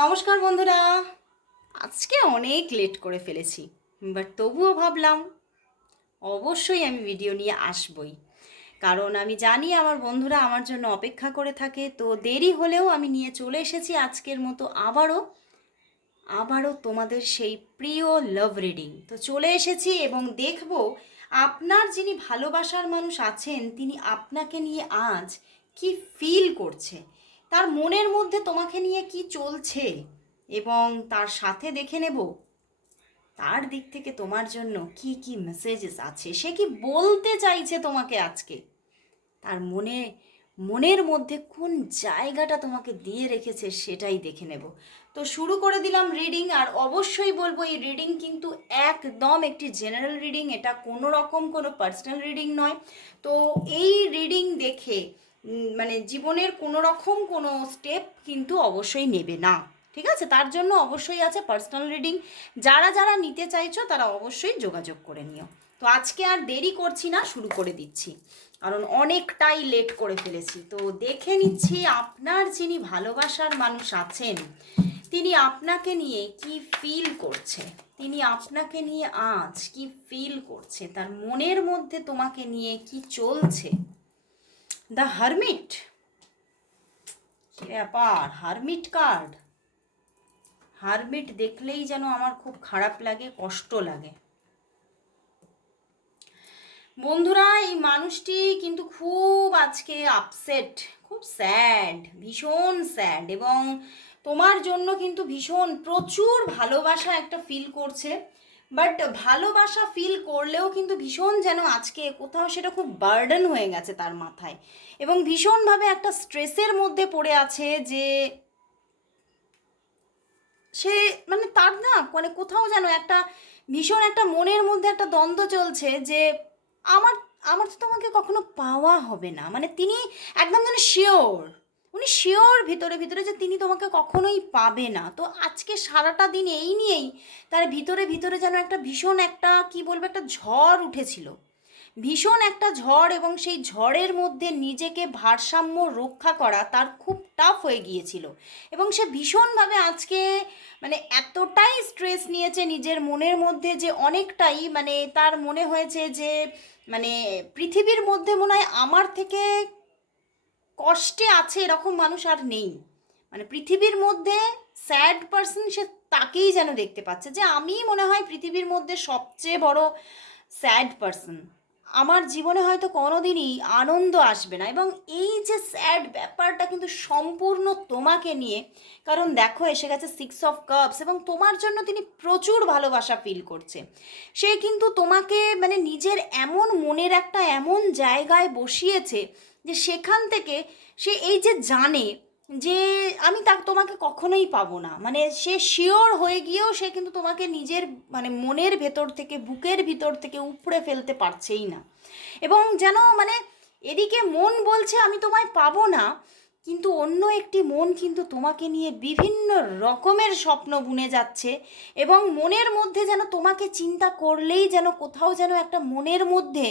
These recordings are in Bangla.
নমস্কার বন্ধুরা। আজকে অনেক লেট করে ফেলেছি বাট তবুও ভাবলাম অবশ্যই আমি ভিডিও নিয়ে আসবই। কারণ আমি জানি আমার বন্ধুরা আমার জন্য অপেক্ষা করে থাকে, তো দেরি হলেও আমি নিয়ে চলে এসেছি আজকের মতো আবারও। আবারও তোমাদের সেই প্রিয় লাভ রিডিং তো চলে এসেছি এবং দেখব আপনার যিনি ভালোবাসার মানুষ আছেন, তিনি আপনাকে নিয়ে আজ কি ফিল করছে? তার মনের মধ্যে তোমাকে নিয়ে কি চলছে এবং তার সাথে দেখে নেব? তার দিক থেকে তোমার জন্য কি কি মেসেজেস আছে? সে কি বলতে চাইছে তোমাকে আজকে? তার মনে, মনের মধ্যে কোন জায়গাটা তোমাকে দিয়ে রেখেছে সেটাই দেখে নেব। তো শুরু করে দিলাম রিডিং আর অবশ্যই বলব এই রিডিং কিন্তু একদম একটি জেনারেল রিডিং এটা কোনো রকম কোনো পার্সোনাল রিডিং নয়। তো এই রিডিং দেখে মানে জীবনের কোনো রকম কোনো স্টেপ কিন্তু অবশ্যই নেবে না। ঠিক আছে? তার জন্য অবশ্যই আছে পার্সোনাল রিডিং যারা যারা নিতে চাইছো, তারা অবশ্যই যোগাযোগ করে নিও। তো আজকে আর দেরি করছি না, শুরু করে দিচ্ছি। কারণ অনেকটাই লেট করে ফেলেছি। তো দেখে নিচ্ছি আপনার যিনি ভালোবাসার মানুষ আছেন, তিনি আপনাকে নিয়ে কি ফিল করছে? তিনি আপনাকে নিয়ে আজ কি ফিল করছে? তার মনের মধ্যে তোমাকে নিয়ে কি চলছে? দ্য হারমিট ব্যাপার হারমিট কার্ড হারমিট দেখলেই যেন আমার খুব খারাপ লাগে, কষ্ট লাগে। বন্ধুরা, এই মানুষটি কিন্তু খুব আজকে আপসেট খুব স্যাড ভীষণ স্যাড এবং তোমার জন্য কিন্তু ভীষণ প্রচুর ভালোবাসা একটা ফিল করছে। বাট ভালোবাসা ফিল করলেও কিন্তু ভীষণ যেন আজকে কোথাও সেটা খুব বার্ডেন হয়ে গেছে তার মাথায়। এবং ভীষণভাবে একটা স্ট্রেসের মধ্যে পড়ে আছে যে সে মানে তার না মানে কোথাও যেন একটা ভীষণ একটা মনের মধ্যে একটা দ্বন্দ্ব চলছে যে আমার আমার তো তোমাকে কখনো পাওয়া হবে না। মানে তিনি একদম যেন শিওর উনি শিওর ভিতরে ভিতরে যে তিনি তোমাকে কখনোই পাবে না। তো আজকে সারাটা দিন এই নিয়েই তার ভিতরে ভিতরে যেন একটা ভীষণ একটা, কি বলব, একটা ঝড় উঠেছিল। ভীষণ একটা ঝড় এবং সেই ঝড়ের মধ্যে নিজেকে ভারসাম্য রক্ষা করা তার খুব টাফ হয়ে গিয়েছিল। এবং সে ভীষণভাবে আজকে মানে এতটাই স্ট্রেস নিয়েছে নিজের মনের মধ্যে যে অনেকটাই মানে তার মনে হয়েছে যে মানে পৃথিবীর মধ্যে মনে হয় আমার থেকে কষ্টে আছে এরকম মানুষ আর নেই। মানে পৃথিবীর মধ্যে স্যাড পার্সন সে তাকেই যেন দেখতে পাচ্ছে যে আমি মনে হয় পৃথিবীর মধ্যে সবচেয়ে বড় স্যাড পার্সন আমার জীবনে হয়তো কোনোদিনই আনন্দ আসবে না এবং এই যে স্যাড ব্যাপারটা কিন্তু সম্পূর্ণ তোমাকে নিয়ে, কারণ দেখো এসে গেছে সিক্স অফ কাপস এবং তোমার জন্য তিনি প্রচুর ভালোবাসা ফিল করছে। সে কিন্তু তোমাকে মানে নিজের এমন মনের একটা এমন জায়গায় বসিয়েছে যে সেখান থেকে সে এই যে জানে যে আমি তা তোমাকে কখনোই পাবো না। মানে সে শিওর হয়ে গিয়েও সে কিন্তু তোমাকে নিজের মানে মনের ভেতর থেকে, বুকের ভিতর থেকে উপড়ে ফেলতে পারছেই না। এবং যেন মানে এদিকে মন বলছে, আমি তোমায় পাবো না। কিন্তু অন্য একটি মন কিন্তু তোমাকে নিয়ে বিভিন্ন রকমের স্বপ্ন বুনে যাচ্ছে এবং মনের মধ্যে যেন তোমাকে চিন্তা করলেই যেন কোথাও যেন একটা মনের মধ্যে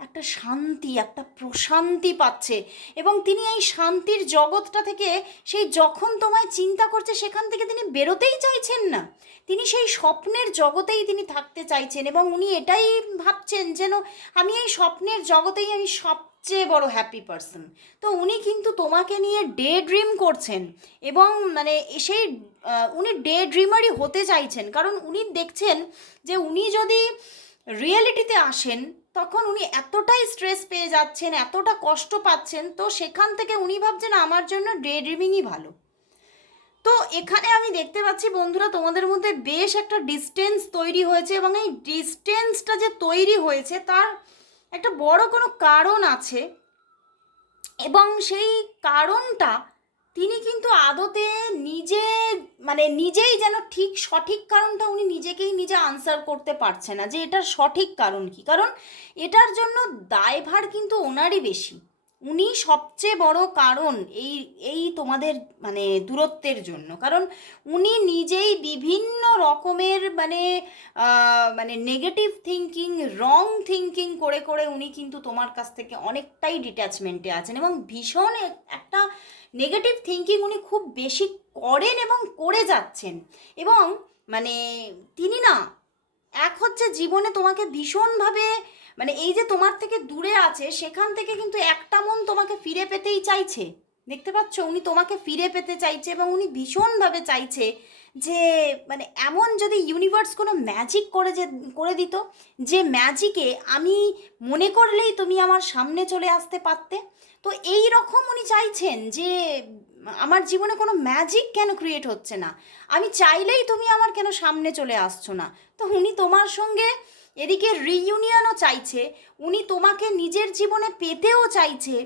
একটা শান্তি, একটা প্রশান্তি পাচ্ছে। এবং তিনি এই শান্তির জগৎটা থেকে সেই যখন তোমায় চিন্তা করছে, সেখান থেকে তিনি বেরোতেই চাইছেন না। তিনি সেই স্বপ্নের জগতেই তিনি থাকতে চাইছেন এবং উনি এটাই ভাবছেন যেন আমি এই স্বপ্নের জগতেই আমি সবচেয়ে বড় হ্যাপি পারসন তো উনি কিন্তু তোমাকে নিয়ে ডে ড্রিম করছেন এবং মানে সেই উনি ডে ড্রিমারই হতে চাইছেন। কারণ উনি দেখছেন যে উনি যদি রিয়েলিটিতে আসেন তখন উনি এতটাই স্ট্রেস পেয়ে যাচ্ছেন, এতটা কষ্ট পাচ্ছেন, তো সেখান থেকে উনি ভাবছেন আমার জন্য ডে ড্রিমিংই ভালো। তো এখানে আমি দেখতে পাচ্ছি বন্ধুরা, তোমাদের মধ্যে বেশ একটা ডিস্টেন্স তৈরি হয়েছে এবং এই ডিস্টেন্সটা যে তৈরি হয়েছে তার একটা বড় কোনো কারণ আছে এবং সেই কারণটা তিনি কিন্তু আদতে নিজে মানে নিজেই যেন ঠিক সঠিক কারণটা উনি নিজেকেই নিজে আনসার করতে পারছে না যে এটার সঠিক কারণ কি। কারণ এটার জন্য দায়ভার কিন্তু ওনারই বেশি। উনি সবচেয়ে বড় কারণ এই এই তোমাদের মানে দূরত্বের জন্য। কারণ উনি নিজেই বিভিন্ন রকমের মানে মানে নেগেটিভ থিঙ্কিং রং থিঙ্কিং করে করে উনি কিন্তু তোমার কাছ থেকে অনেকটাই ডিট্যাচমেন্টে আছেন এবং ভীষণ একটা নেগেটিভ থিঙ্কিং উনি খুব বেশি করেন এবং করে যাচ্ছেন। এবং মানে তিনি না, এক হচ্ছে জীবনে তোমাকে ভীষণভাবে মানে এই যে তোমার থেকে দূরে আছে, সেখান থেকে কিন্তু একটা মন তোমাকে ফিরে পেতেই চাইছে। দেখতে পাচ্ছ? উনি তোমাকে ফিরে পেতে চাইছে এবং উনি ভীষণভাবে চাইছে যে মানে এমন যদি ইউনিভার্স কোনো ম্যাজিক করে যে, করে দিত, যে ম্যাজিকে আমি মনে করলেই তুমি আমার সামনে চলে আসতে পারতে। তো এই রকম উনি চাইছেন যে, আমার জীবনে কোনো ম্যাজিক কেন ক্রিয়েট হচ্ছে না? আমি চাইলেই তুমি আমার কেন সামনে চলে আসছো না? তো উনি তোমার সঙ্গে এদিকে রিইউনিয়নও চাইছে, উনি তোমাকে নিজের জীবনে পেতেও চাইছে,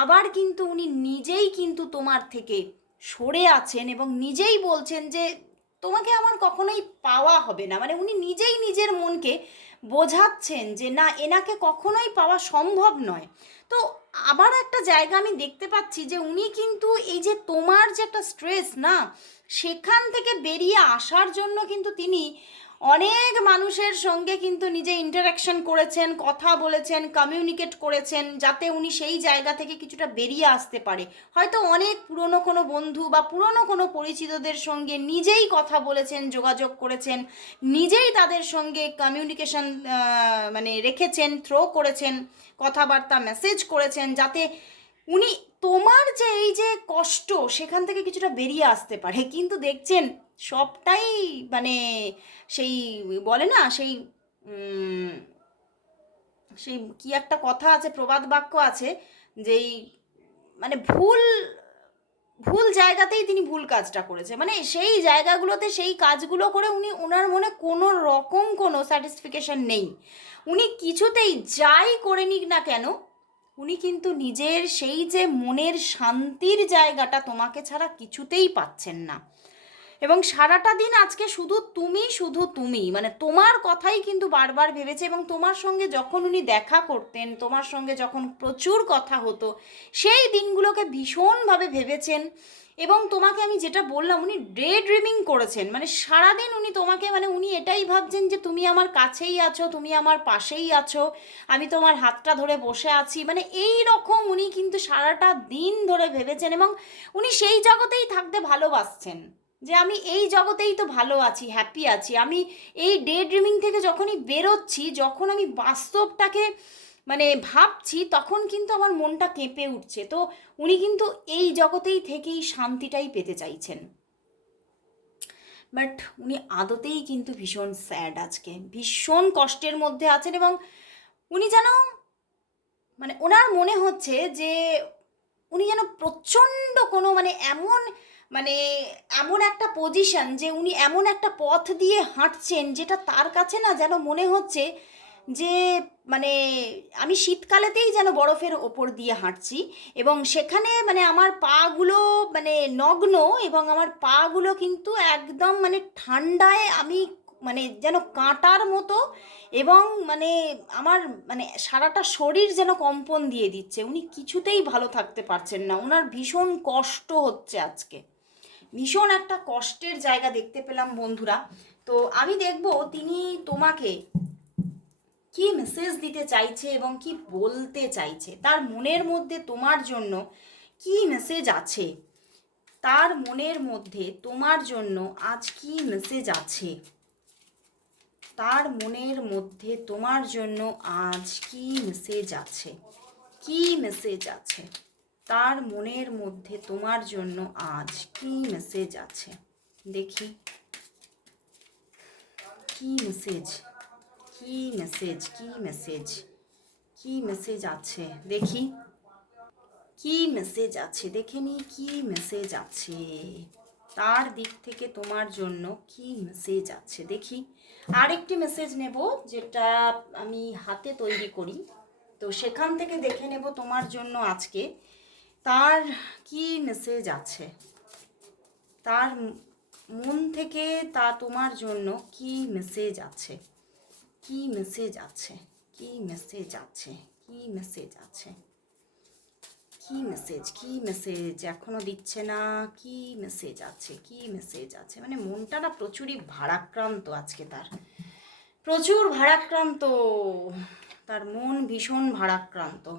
আবার কিন্তু উনি নিজেই কিন্তু তোমার থেকে সরে আছেন এবং নিজেই বলছেন যে তোমাকে আমার কখনোই পাওয়া হবে না। মানে উনি নিজেই নিজের মনকে বোঝাচ্ছেন যে না, এনাকে কখনোই পাওয়া সম্ভব নয়। তো আবার একটা জায়গা আমি দেখতে পাচ্ছি যে উনি কিন্তু এই যে তোমার যে একটা স্ট্রেস না, সেখান থেকে বেরিয়ে আসার জন্য কিন্তু তিনি অনেক মানুষের সঙ্গে কিন্তু নিজে ইন্টারাকশন করেছেন, কথা বলেছেন কমিউনিকেট করেছেন, যাতে উনি সেই জায়গা থেকে কিছুটা বেরিয়ে আসতে পারে। হয়তো অনেক পুরনো কোনো বন্ধু বা পুরনো কোনো পরিচিতদের সঙ্গে নিজেই কথা বলেছেন, যোগাযোগ করেছেন, নিজেই তাদের সঙ্গে কমিউনিকেশন মানে রেখেছেন থ্রো করেছেন, কথাবার্তা মেসেজ করেছেন, যাতে উনি তোমার যে এই যে কষ্ট, সেখান থেকে কিছুটা বেরিয়ে আসতে পারে। কিন্তু দেখছেন সবটাই মানে সেই বলে না সেই সেই কি একটা কথা আছে, প্রবাদ বাক্য আছে যেই মানে ভুল ভুল জায়গাতেই তিনি ভুল কাজটা করেছে। মানে সেই জায়গাগুলোতে সেই কাজগুলো করে উনি ওনার মনে কোনো রকম কোনো স্যাটিসফিকেশন নেই। উনি কিছুতেই যাই করে নিক না কেন, উনি কিন্তু নিজের সেই যে মনের শান্তির জায়গাটা তোমাকে ছাড়া কিছুতেই পাচ্ছেন না। এবং সারাটা দিন আজকে শুধু তুমি শুধু তুমি। মানে তোমার কথাই কিন্তু বারবার ভেবেছে এবং তোমার সঙ্গে যখন উনি দেখা করতেন, তোমার সঙ্গে যখন প্রচুর কথা হতো, সেই দিনগুলোকে ভীষণভাবে ভেবেছেন এবং তোমাকে আমি যেটা বললাম, উনি ডে ড্রিমিং করেছেন। মানে সারাদিন উনি তোমাকে মানে উনি এটাই ভাবছেন যে তুমি আমার কাছেই আছো, তুমি আমার পাশেই আছো, আমি তোমার হাতটা ধরে বসে আছি। মানে এই রকম উনি কিন্তু সারাটা দিন ধরে ভেবেছেন এবং উনি সেই জগতেই থাকতে ভালোবাসছেন। যে আমি এই জগতেই তো ভালো আছি হ্যাপি আছি। আমি এই ডে ড্রিমিং থেকে যখনই বেরোচ্ছি, যখন আমি বাস্তবটাকে মানে ভাবছি, তখন কিন্তু আমার মনটা কেঁপে উঠছে। তো উনি কিন্তু এই জগতেই থেকেই শান্তিটাই পেতে চাইছেন। বাট উনি আদতেই কিন্তু ভীষণ স্যাড আজকে। ভীষণ কষ্টের মধ্যে আছেন এবং উনি যেন মানে ওনার মনে হচ্ছে যে উনি যেন প্রচণ্ড কোনো মানে এমন মানে এমন একটা পজিশন যে উনি এমন একটা পথ দিয়ে হাঁটছেন যেটা তার কাছে না যেন মনে হচ্ছে যে মানে আমি শীতকালেতেই যেন বরফের ওপর দিয়ে হাঁটছি এবং সেখানে মানে আমার পাগুলো মানে নগ্ন এবং আমার পাগুলো কিন্তু একদম মানে ঠান্ডায় আমি মানে যেন কাঁটার মতো এবং মানে আমার মানে সারাটা শরীর যেন কম্পন দিয়ে দিচ্ছে। উনি কিছুতেই ভালো থাকতে পারছেন না। ওনার ভীষণ কষ্ট হচ্ছে আজকে। ভীষণ একটা কষ্টের জায়গা দেখতে পেলাম বন্ধুরা। তো আমি দেখব তিনি তোমাকে কি মেসেজ দিতে চাইছে এবং কি বলতে চাইছে? তার মনের মধ্যে তোমার জন্য কি মেসেজ আছে? তার মনের মধ্যে তোমার জন্য আজ কি মেসেজ আছে? তার মনের মধ্যে তোমার জন্য আজ কি মেসেজ আছে? কি মেসেজ আছে? তার মনের মধ্যে তোমার জন্য আজ কি মেসেজ আছে? দেখি। কি মেসেজ কি মেসেজ কি মেসেজ কি মেসেজ আছে? দেখি। কি মেসেজ আছে? দেখে নি কি মেসেজ আছে? তার দিক থেকে তোমার জন্য কি মেসেজ আছে? দেখি। আরেকটি মেসেজ নেব যেটা আমি হাতে তৈরি করি। তো সেখান থেকে দেখে নেব তোমার জন্য আজকে। তার কি মেসেজ আছে? তার মন থেকে তা তোমার জন্য কি মেসেজ আছে? কি মেসেজ আছে? কি মেসেজ আছে? কি মেসেজ আছে? কি মেসেজ কি মেসেজ এখনও দিচ্ছে না। কি মেসেজ আছে? কি মেসেজ আছে? মানে মনটা না প্রচুরই ভারাক্রান্ত আজকে তার। প্রচুর ভারাক্রান্ত। তার মন ভীষণ ভারাক্রান্ত।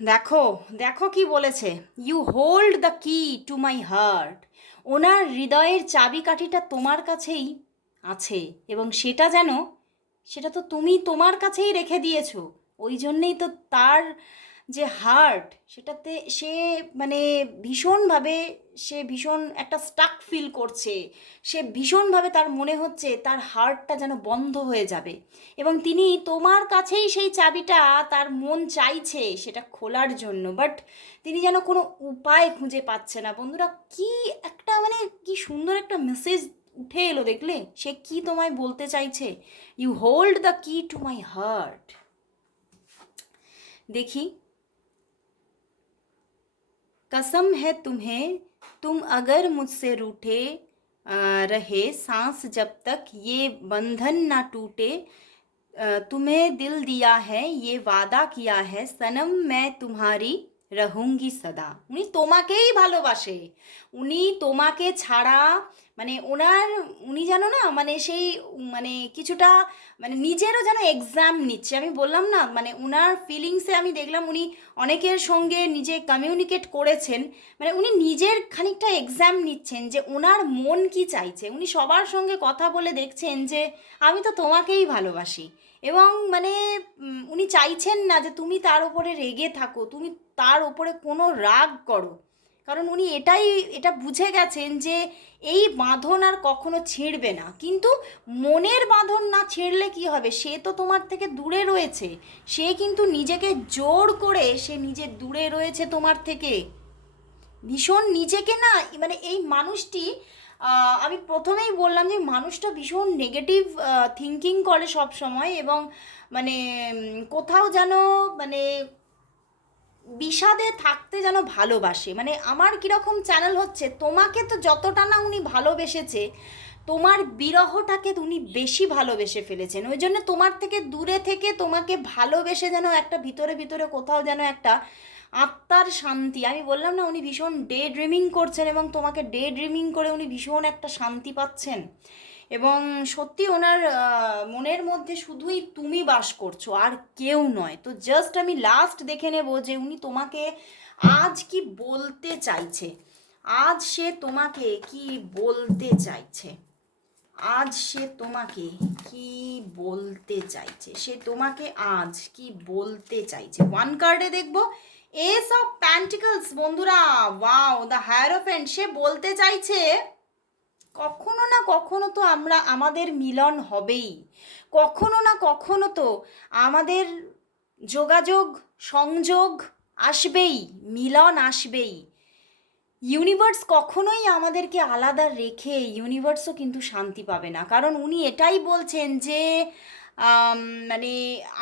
দেখো দেখো কি বলেছে। You hold the key to my heart ওনার হৃদয়ের চাবিকাঠিটা তোমার কাছেই আছে এবং সেটা যেন, সেটা তো তুমি তোমার কাছেই রেখে দিয়েছ। ওই জন্যেই তো তার যে হার্ট সেটাতে সে মানে ভীষণভাবে, সে ভীষণ একটা স্টাক ফিল করছে। সে ভীষণভাবে তার মনে হচ্ছে তার হার্টটা যেন বন্ধ হয়ে যাবে। এবং তিনি তোমার কাছেই সেই চাবিটা তার মন চাইছে সেটা খোলার জন্য। বাট তিনি যেন কোনো উপায় খুঁজে পাচ্ছে না। বন্ধুরা, কি একটা মানে কি সুন্দর একটা মেসেজ উঠে এলো দেখলে? সে কি তোমায় বলতে চাইছে? You hold the key to my heart দেখি। कसम है तुम्हें तुम अगर मुझसे रूठे अ, रहे सांस जब तक ये बंधन ना टूटे अ, तुम्हें दिल दिया है ये वादा किया है सनम मैं तुम्हारी রহুঙ্গি সদা উনি তোমাকেই ভালোবাসে উনি তোমাকে ছাড়া মানে ওনার, উনি জানো না মানে সেই মানে কিছুটা মানে নিজেরও যেন এক্সাম নিচ্ছে। আমি বললাম না মানে ওনার ফিলিংসে আমি দেখলাম উনি অনেকের সঙ্গে নিজে কমিউনিকেট করেছেন। মানে উনি নিজের খানিকটা এক্সাম নিচ্ছেন যে ওনার মন কি চাইছে। উনি সবার সঙ্গে কথা বলে দেখছেন যে আমি তো তোমাকেই ভালোবাসি। এবং মানে উনি চাইছেন না যে তুমি তার ওপরে রেগে থাকো, তুমি তার ওপরে কোনো রাগ করো। কারণ উনি এটাই, এটা বুঝে গেছেন যে এই বাঁধন আর কখনো ছিঁড়বে না। কিন্তু মনের বাঁধন না ছিঁড়লে কি হবে? সে তো তোমার থেকে দূরে রয়েছে। সে কিন্তু নিজেকে জোর করে, সে নিজে দূরে রয়েছে তোমার থেকে। ভীষণ নিজেকে না মানে এই মানুষটি আমি প্রথমেই বললাম যে মানুষটা ভীষণ নেগেটিভ থিঙ্কিং করে সব সময় এবং মানে কোথাও যেন মানে বিষাদে থাকতে যেন ভালোবাসে। মানে আমার কীরকম চ্যানেল হচ্ছে, তোমাকে তো যতটা না উনি ভালোবেসেছে, তোমার বিরহটাকে উনি বেশি ভালোবেসে ফেলেছেন। ওই জন্য তোমার থেকে দূরে থেকে তোমাকে ভালোবেসে যেন একটা ভিতরে ভিতরে কোথাও যেন একটা আত্মার শান্তি, আমি বললাম না উনি ভীষণ ডে ড্রিমিং করছেন এবং তোমাকে ডে ড্রিমিং করে উনি ভীষণ একটা শান্তি পাচ্ছেন। এবং সত্যি ওনার মনের মধ্যে শুধুই তুমি বাস করছ, আর কেউ নয়। তো জাস্ট আমি লাস্ট দেখে নেব যে উনি তোমাকে আজ কি বলতে চাইছে? আজ সে তোমাকে কি বলতে চাইছে? আজ সে তোমাকে কি বলতে চাইছে? সে তোমাকে আজ কি বলতে চাইছে? ওয়ান কার্ডে দেখব। এস অফ প্যান্টিকলস বন্ধুরা। ওয়াও দ্য হায়ার সে বলতে চাইছে কখনো না কখনো তো আমরা আমাদের মিলন হবেই। কখনো না কখনো তো আমাদের যোগাযোগ, সংযোগ আসবেই, মিলন আসবেই। ইউনিভার্স কখনোই আমাদেরকে আলাদা রেখে, ইউনিভার্সও কিন্তু শান্তি পাবে না। কারণ উনি এটাই বলছেন যে মানে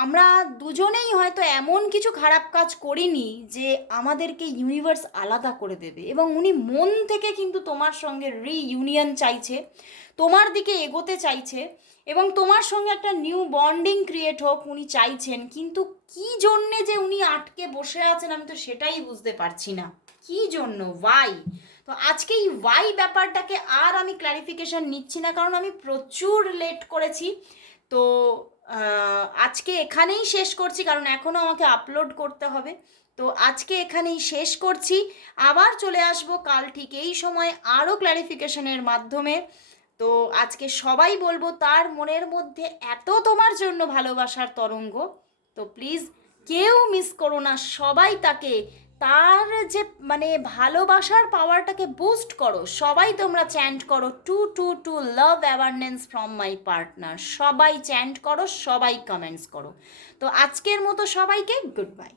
আমরা দুজনেই হয়তো এমন কিছু খারাপ কাজ করিনি যে আমাদেরকে ইউনিভার্স আলাদা করে দেবে। এবং উনি মন থেকে কিন্তু তোমার সঙ্গে রিইউনিয়ন চাইছে, তোমার দিকে এগোতে চাইছে, এবং তোমার সঙ্গে একটা নিউ বন্ডিং ক্রিয়েট হোক উনি চাইছেন, কিন্তু কি জন্যে যে উনি আটকে বসে আছেন আমি তো সেটাই বুঝতে পারছি না। কি জন্য? ওয়াই তো আজকে এই ওয়াই ব্যাপারটাকে আর আমি ক্ল্যারিফিকেশন নিচ্ছি না, কারণ আমি প্রচুর লেট করেছি। তো আজকে এখানেই শেষ করছি কারণ এখনও আমাকে আপলোড করতে হবে। তো আজকে এখানেই শেষ করছি। আবার চলে আসব কাল ঠিক এই সময় আরও ক্ল্যারিফিকেশনের মাধ্যমে। তো আজকে সবাই বলব তার মনের মধ্যে এত তোমার জন্য ভালোবাসার তরঙ্গ। তো প্লিজ কেউ মিস করো না, সবাই তাকে তার যে মানে ভালোবাসার পাওয়ারটাকে বুস্ট করো, সবাই তোমরা চ্যান্ট করো, to to to love awareness from my partner সবাই চ্যান্ট করো, সবাই কমেন্টস করো। তো আজকের মতো সবাইকে গুড বাই